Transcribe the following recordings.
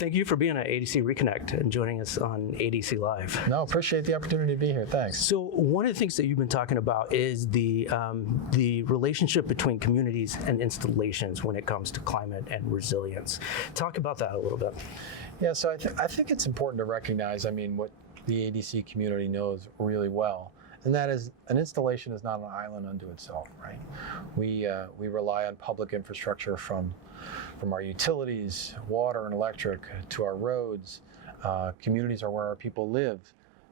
thank you for being at ADC Reconnect and joining us on ADC Live. No, appreciate the opportunity to be here. Thanks. So one of the things that you've been talking about is the relationship between communities and installations when it comes to climate and resilience. Talk about that a little bit. Yeah, so I think it's important to recognize, what the ADC community knows really well, and that is an installation is not an island unto itself, right? We rely on public infrastructure from our utilities, water and electric, to our roads. Communities are where our people live.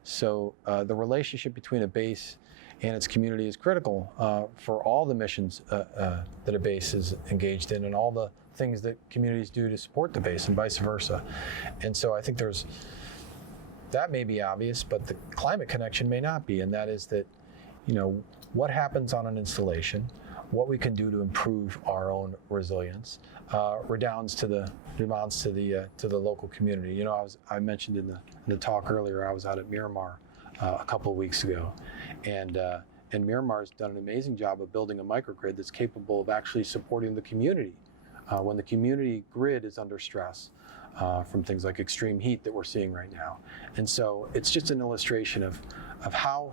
So the relationship between a base and its community is critical for all the missions that a base is engaged in and all the things that communities do to support the base and vice versa. And so I think that may be obvious, but the climate connection may not be, and that is that, what happens on an installation, what we can do to improve our own resilience, redounds to the local community. I mentioned in the talk earlier, I was out at Miramar a couple of weeks ago, and Miramar's done an amazing job of building a microgrid that's capable of actually supporting the community when the community grid is under stress from things like extreme heat that we're seeing right now. And so it's just an illustration of how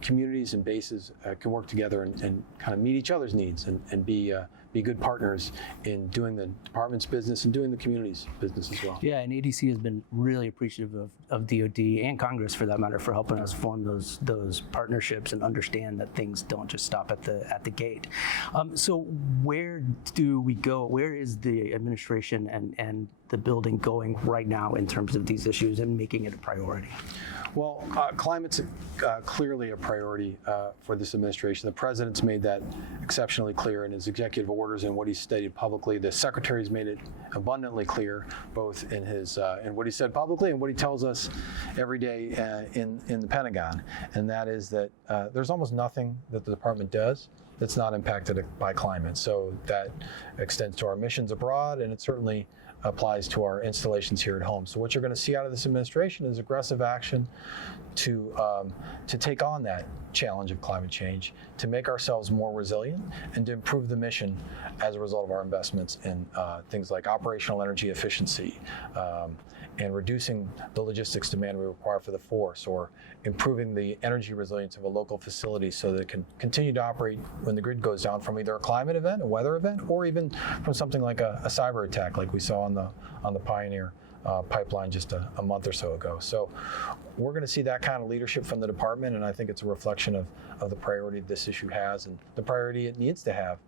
communities and bases can work together and kind of meet each other's needs and be good partners in doing the department's business and doing the community's business as well. Yeah, and ADC has been really appreciative of DoD and Congress, for that matter, for helping us form those partnerships and understand that things don't just stop at the gate. So where do we go? Where is the administration and the building going right now in terms of these issues and making it a priority? Well, climate's clearly a priority for this administration. The president's made that exceptionally clear in his executive orders and what he's stated publicly. The secretary's made it abundantly clear, both in his in what he said publicly and what he tells us every day in the Pentagon. And that is that there's almost nothing that the department does that's not impacted by climate. So that extends to our missions abroad, and it certainly applies to our installations here at home. So what you're going to see out of this administration is aggressive action to take on that challenge of climate change, to make ourselves more resilient, and to improve the mission as a result of our investments in things like operational energy efficiency, and reducing the logistics demand we require for the force, or improving the energy resilience of a local facility so that it can continue to operate when the grid goes down from either a climate event, a weather event, or even from something like a cyber attack like we saw on the Pioneer pipeline just a month or so ago. So we're going to see that kind of leadership from the department, and I think it's a reflection of the priority this issue has and the priority it needs to have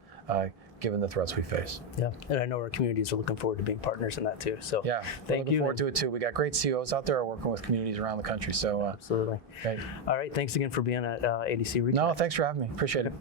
given the threats we face. Yeah, and I know our communities are looking forward to being partners in that too. So yeah, thank you. Looking forward to it too. We got great CEOs out there working with communities around the country. So absolutely. Okay. All right, thanks again for being at ADC Reconnect. No, thanks for having me. Appreciate it.